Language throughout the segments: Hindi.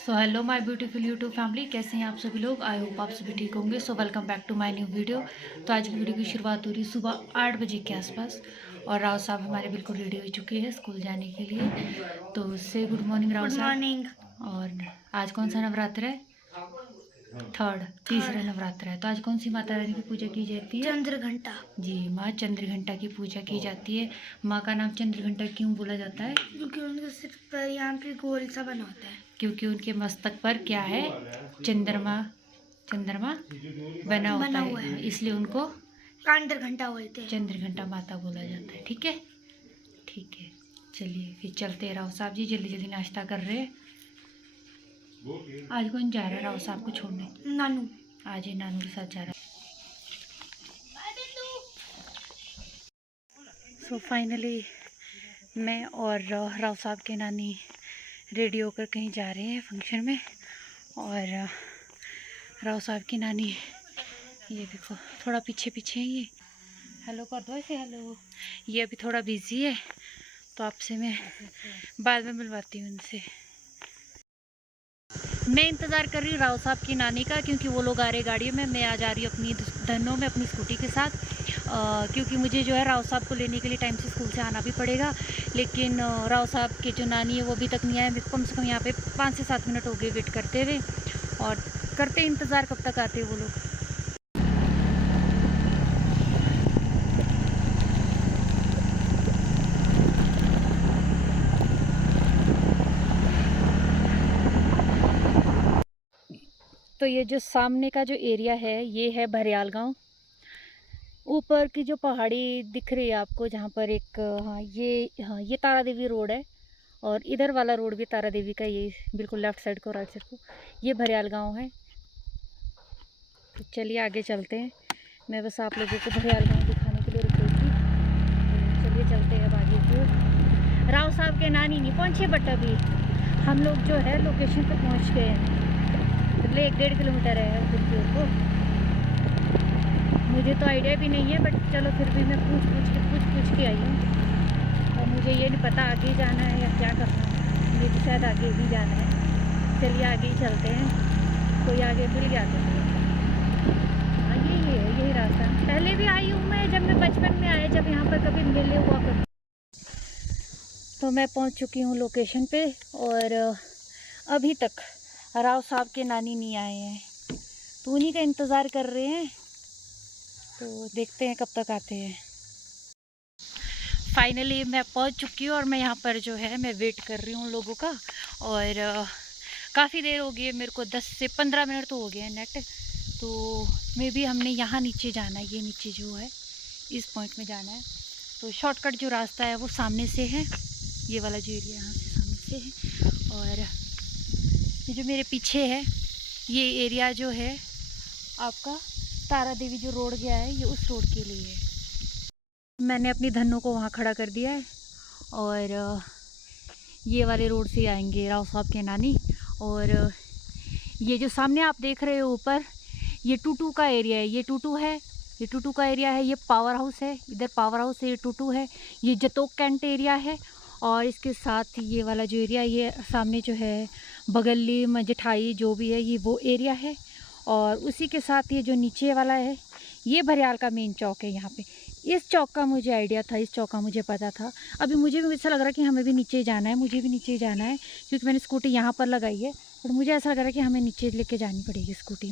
So hello my beautiful YouTube family, कैसे हैं आप सभी लोग। आई होप आप सभी ठीक होंगे। So welcome back to my new video. तो आज की वीडियो की शुरुआत हो रही है सुबह 8 बजे के आसपास और राव साहब हमारे बिल्कुल रेडी हो चुके हैं स्कूल जाने के लिए। तो से गुड मॉर्निंग राव साहब। Good morning. और आज कौन सा नवरात्र है? तीसरा नवरात्र है। तो आज कौन सी माता रानी की पूजा की जाती है? चंद्रघंटा। जी, माँ चंद्रघंटा की पूजा की जाती है। माँ का नाम चंद्रघंटा क्यों बोला जाता है? क्योंकि उनके सिर पर यहाँ पे गोल सा बना होता है। क्योंकि उनके मस्तक पर क्या है? चंद्रमा। चंद्रमा बना होता है, इसलिए उनको चंद्रघंटा बोलते हैं। चंद्रघंटा माता बोला जाता है। ठीक है, ठीक है। चलिए फिर चलते हैं। राव साहब जी जल्दी जल्दी नाश्ता कर रहे हैं। आज कौन जा रहा है राव साहब को छोड़ने? नानू। आज ये नानू के साथ जा रहा है। सो फाइनली मैं और राव साहब के नानी रेडी होकर कहीं जा रहे हैं फंक्शन में। और राव साहब की नानी ये देखो थोड़ा पीछे पीछे है ये। हेलो कर दो ऐसे, हेलो। ये अभी थोड़ा बिजी है तो आपसे मैं बाद में मिलवाती हूँ उनसे। मैं इंतज़ार कर रही हूँ राव साहब की नानी का, क्योंकि वो लोग आ रहे गाड़ी में। मैं आ जा रही हूँ अपनी धनों में अपनी स्कूटी के साथ, क्योंकि मुझे जो है राव साहब को लेने के लिए टाइम से स्कूल से आना भी पड़ेगा। लेकिन राव साहब के जो नानी है वो अभी तक नहीं आए। मेरे को कम से कम यहाँ पे 5 से 7 मिनट हो गए वेट करते हुए, और करते इंतज़ार कब तक आते वो लोग। तो ये जो सामने का जो एरिया है ये है भरियाल गांव। ऊपर की जो पहाड़ी दिख रही है आपको, जहाँ पर एक हाँ ये तारा देवी रोड है, और इधर वाला रोड भी तारा देवी का, ये बिल्कुल लेफ्ट साइड को राइट साइड को ये भरियाल गांव है। तो चलिए आगे चलते हैं। मैं बस आप लोगों को भरियाल गांव दिखाने के लिए रुक गई थी। तो चलिए चलते हैं अब आगे की ओर। राव साहब के नानी नहीं पहुँचे, बट अभी हम लोग जो है लोकेशन पर पहुँच गए हैं। मतलब 1-1.5 किलोमीटर है उधर की ओर को। मुझे तो आइडिया भी नहीं है, बट चलो फिर भी मैं पूछ के आई हूँ। और मुझे ये नहीं पता आगे जाना है या क्या करना है। मुझे तो शायद आगे ही जाना है। चलिए आगे ही चलते हैं। कोई आगे मिल गया तो हाँ यही रास्ता। पहले भी आई हूँ मैं, जब मैं बचपन में आया, जब यहाँ पर कभी मेले हुआ करते। तो मैं पहुँच चुकी हूँ लोकेशन पे, और अभी तक राव साहब के नानी नहीं आए हैं, तो उन्हीं का इंतज़ार कर रहे हैं। तो देखते हैं कब तक आते हैं। फाइनली मैं पहुंच चुकी हूँ, और मैं यहाँ पर जो है मैं वेट कर रही हूँ लोगों का। और काफ़ी देर हो गई है मेरे को, 10 से 15 मिनट तो हो गए हैं नेट। तो मे भी हमने यहाँ नीचे जाना है, ये नीचे जो है इस पॉइंट में जाना है। तो शॉर्टकट जो रास्ता है वो सामने से है, ये वाला जो एरिया यहाँ से सामने से है। और ये जो मेरे पीछे है ये एरिया जो है आपका तारा देवी जो रोड गया है, ये उस रोड के लिए है। मैंने अपनी धनों को वहाँ खड़ा कर दिया है, और ये वाले रोड से आएंगे राव साहब के नानी। और ये जो सामने आप देख रहे हो ऊपर, ये टूटू का एरिया है। ये टूटू है, ये टूटू का एरिया है। ये पावर हाउस है, इधर पावर हाउस है, ये टूटू है। ये जतोक कैंट एरिया है। और इसके साथ ये वाला जो एरिया, ये सामने जो है बगली मजेठाई जो भी है, ये वो एरिया है। और उसी के साथ ये जो नीचे वाला है ये भरियाल का मेन चौक है। यहाँ पे इस चौक का मुझे आइडिया था, इस चौक का मुझे पता था। अभी मुझे भी ऐसा लग रहा है कि हमें भी नीचे जाना है, मुझे भी नीचे जाना है, क्योंकि मैंने स्कूटी यहाँ पर लगाई है। बट मुझे ऐसा लग रहा है कि हमें नीचे लेके जानी पड़ेगी स्कूटी।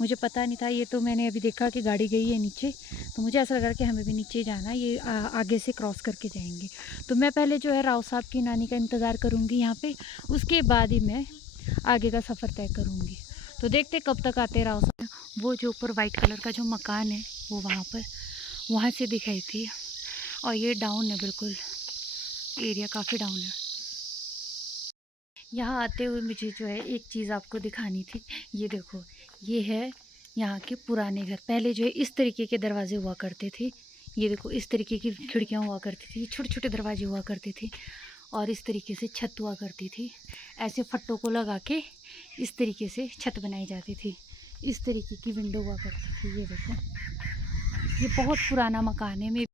मुझे पता नहीं था, ये तो मैंने अभी देखा कि गाड़ी गई है नीचे। तो मुझे ऐसा लग रहा है कि हमें भी नीचे जाना है, ये आगे से क्रॉस करके जाएंगे। तो मैं पहले जो है राव साहब की नानी का इंतज़ार करूँगी यहाँ पर, उसके बाद ही मैं आगे का सफ़र तय करूँगी। तो देखते कब तक आते राव साहब। वो जो ऊपर वाइट कलर का जो मकान है वो वहाँ से दिखाई थी। और ये डाउन है बिल्कुल, एरिया काफ़ी डाउन है। यहाँ आते हुए मुझे जो है एक चीज़ आपको दिखानी थी। ये देखो, ये है यहाँ के पुराने घर। पहले जो है इस तरीके के दरवाजे हुआ करते थे। ये देखो इस तरीके की खिड़कियाँ हुआ करती थी, छोटे छोटे दरवाजे हुआ करते थे, और इस तरीके से छत हुआ करती थी। ऐसे फट्टों को लगा के इस तरीके से छत बनाई जाती थी। इस तरीके की विंडो हुआ करती थी। ये देखो, ये बहुत पुराना मकान है। मैं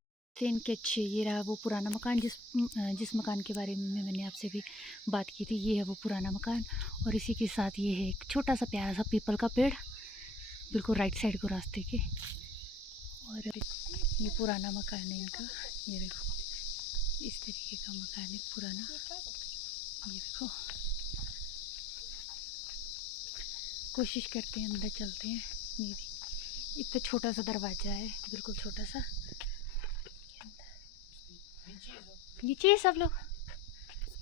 रास्ते इनके अच्छे। ये रहा वो पुराना मकान जिस मकान के बारे में मैंने आपसे भी बात की थी। ये है वो पुराना मकान और इसी के साथ ये है एक छोटा सा प्यारा सा पीपल का पेड़ बिल्कुल राइट साइड को रास्ते के। और ये पुराना मकान है इनका। ये देखो इस तरीके का मकान है पुराना। ये देखो कोशिश करते हैं अंदर चलते हैं। ये भी इतना छोटा सा दरवाज़ा है बिल्कुल छोटा सा। नीचे है सब लोग।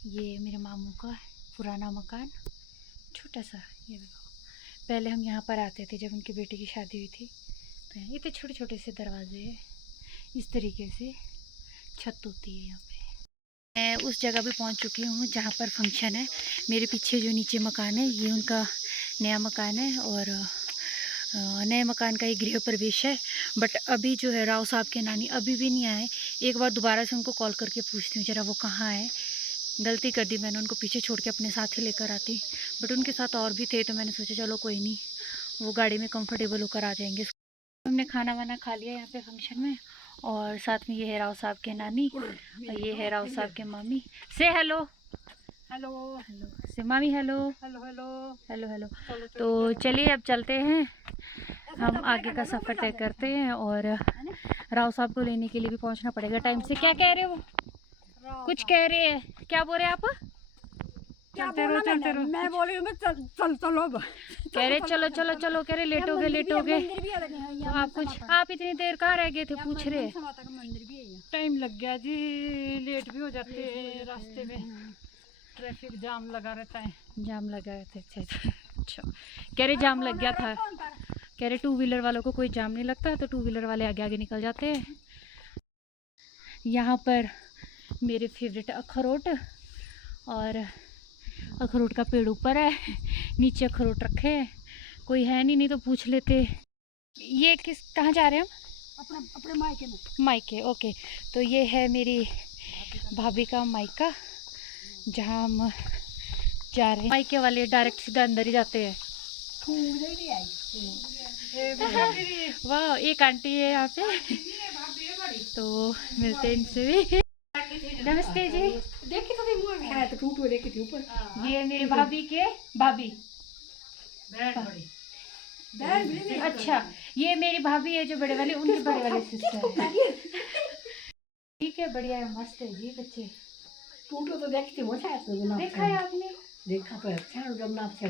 ये मेरे मामू का पुराना मकान छोटा सा। ये देखो पहले हम यहाँ पर आते थे जब उनकी बेटी की शादी हुई थी। तो इतने छोटे छोटे से दरवाजे हैं। इस तरीके से छत होती है यहाँ पे। मैं उस जगह पे पहुँच चुकी हूँ जहाँ पर फंक्शन है। मेरे पीछे जो नीचे मकान है ये उनका नया मकान है और नए मकान का एक गृह प्रवेश है। बट अभी जो है राव साहब के नानी अभी भी नहीं आए। एक बार दोबारा से उनको कॉल करके पूछती हूँ ज़रा वो कहाँ है। गलती कर दी मैंने, उनको पीछे छोड़ के अपने साथ ही लेकर आती। बट उनके साथ और भी थे तो मैंने सोचा चलो कोई नहीं, वो गाड़ी में कंफर्टेबल होकर आ जाएंगे। हमने खाना वाना खा लिया यहाँ पे फंक्शन में। और साथ में ये है राव साहब के नानी और ये है राव साहब के मम्मी। से हेलो हेलो हेलो से मामी hello hello hello hello hello. तो चलिए अब चलते हैं, हम आगे का सफ़र तय करते हैं। और राव साहब को लेने के लिए भी पहुंचना पड़ेगा टाइम से। क्या कह रहे हो? कुछ कह रहे हैं, क्या बोल रहे हैं आप? चलते रहो। मैं बोल रही हूँ चल चलो। कह रहे चलो चलो चलो, कह रहे लेट हो गए। तो आप कुछ आप इतनी देर कहाँ रह गए थे पूछ रहे। टाइम लग गया जी, लेट भी हो जाते हैं, रास्ते में ट्रैफिक जाम लगा रहता है। जाम लगा रहता है। अच्छा कह रहे जाम लग गया था। कह रहे टू व्हीलर वालों को कोई जाम नहीं लगता तो टू व्हीलर वाले आगे आगे निकल जाते हैं। यहाँ पर मेरे फेवरेट अखरोट, और अखरोट का पेड़ ऊपर है, नीचे अखरोट रखे हैं। कोई है नहीं तो पूछ लेते। ये कहाँ जा रहे हैं हम? अपने मायके में। मायके ओके। तो ये है मेरी भाभी का मायका जहाँ हम जा रहे हैं। मायके वाले डायरेक्ट सीधा अंदर ही जाते हैं। वाह एक आंटी है यहाँ पे, तो मिलते हैं इनसे भी। नमस्ते जी। देखी तो मुँह तो टूट देखी थी ऊपर। ये मेरी भाभी के भाभी। अच्छा ये मेरी भाभी है जो बड़े वाले, उनके बड़े वाले सिस्टर है। ठीक है बढ़िया है, मस्त है जी बच्चे। टूटो तो देखी थी वो देखा है आपने? देखा तो अच्छा जब नाप से।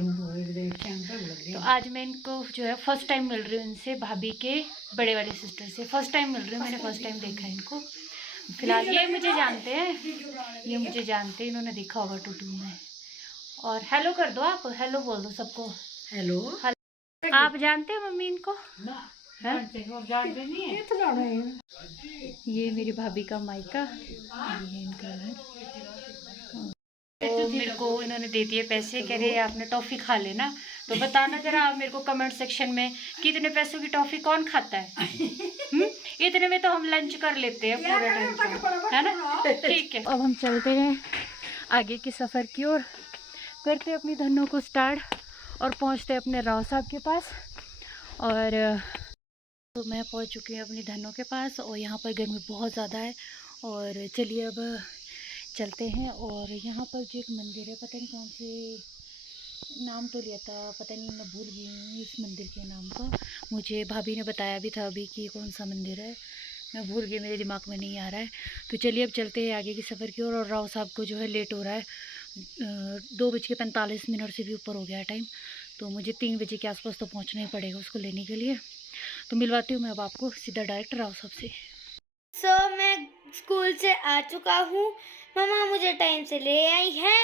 तो आज मैं इनको जो है फर्स्ट टाइम मिल रही हूँ इनसे, भाभी के बड़े वाले सिस्टर से फर्स्ट टाइम मिल रही हूँ। मैंने फर्स्ट टाइम देखा है इनको। फिलहाल ये मुझे जानते हैं, ये मुझे जानते हैं, इन्होंने देखा होगा टूटू में। और हेलो कर दो, आप हेलो बोल दो सबको। हेलो आप जानते हैं मम्मी इनको? जानते नहीं है। ये मेरी भाभी का मायका, ये इनका घर। तो मेरे को इन्होंने दे दिए पैसे, कह रहे आपने टॉफ़ी खा लेना। तो बताना जरा आप मेरे को कमेंट सेक्शन में कि इतने पैसों की टॉफ़ी कौन खाता है। इतने में तो हम लंच कर लेते हैं पूरे टाइम का, है ना? ठीक है अब हम चलते हैं आगे के सफ़र की ओर, करते अपनी धनों को स्टार्ट और पहुंचते अपने राव साहब के पास। और तो मैं पहुंच चुकी हूँ अपनी धनों के पास और यहाँ पर गर्मी बहुत ज़्यादा है। और चलिए अब चलते हैं। और यहाँ पर जो एक मंदिर है, पता नहीं कौन से नाम तो लिया था, पता नहीं मैं भूल गई हूँ इस मंदिर के नाम को। मुझे भाभी ने बताया भी था अभी कि कौन सा मंदिर है, मैं भूल गई, मेरे दिमाग में नहीं आ रहा है। तो चलिए अब चलते हैं आगे की सफ़र की ओर। और राव साहब को जो है लेट हो रहा है, 2:45 से भी ऊपर हो गया टाइम। तो मुझे 3 बजे के आसपास तो पहुँचना ही पड़ेगा उसको लेने के लिए। तो मिलवाती हूँ मैं अब आपको सीधा डायरेक्ट राव साहब से। मैं स्कूल से आ चुका हूँ। मम्मा मुझे टाइम से ले आई है,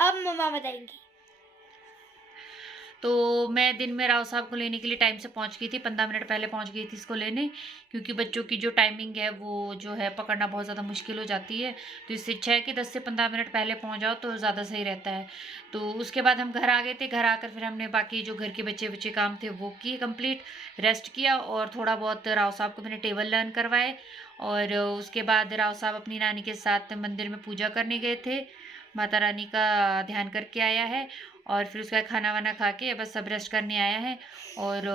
अब मम्मा बताएंगी। तो मैं दिन में राव साहब को लेने के लिए टाइम से पहुंच गई थी, 15 मिनट पहले पहुंच गई थी इसको लेने, क्योंकि बच्चों की जो टाइमिंग है वो जो है पकड़ना बहुत ज़्यादा मुश्किल हो जाती है। तो इससे अच्छा है कि 10 से 15 मिनट पहले पहुंच जाओ तो ज़्यादा सही रहता है। तो उसके बाद हम घर आ गए थे। घर आकर फिर हमने बाकी जो घर के बच्चे काम थे वो किए कंप्लीट, रेस्ट किया। और थोड़ा बहुत राव साहब को मैंने टेबल लर्न करवाए। और उसके बाद राव साहब अपनी नानी के साथ मंदिर में पूजा करने गए थे। माता रानी का ध्यान करके आया है और फिर उसका खाना वाना खा के बस सब रेस्ट करने आया है। और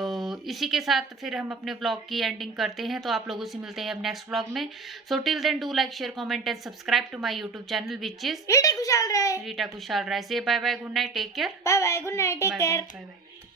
इसी के साथ फिर हम अपने ब्लॉग की एंडिंग करते हैं, तो आप लोगों से मिलते हैं अब नेक्स्ट ब्लॉग में। So till then do like share comment and subscribe to my YouTube channel which is Rita Kushal Rai. Rita Kushal Rai. Say bye bye, good night, take care, bye bye, good night, take bye care. Bye, bye bye.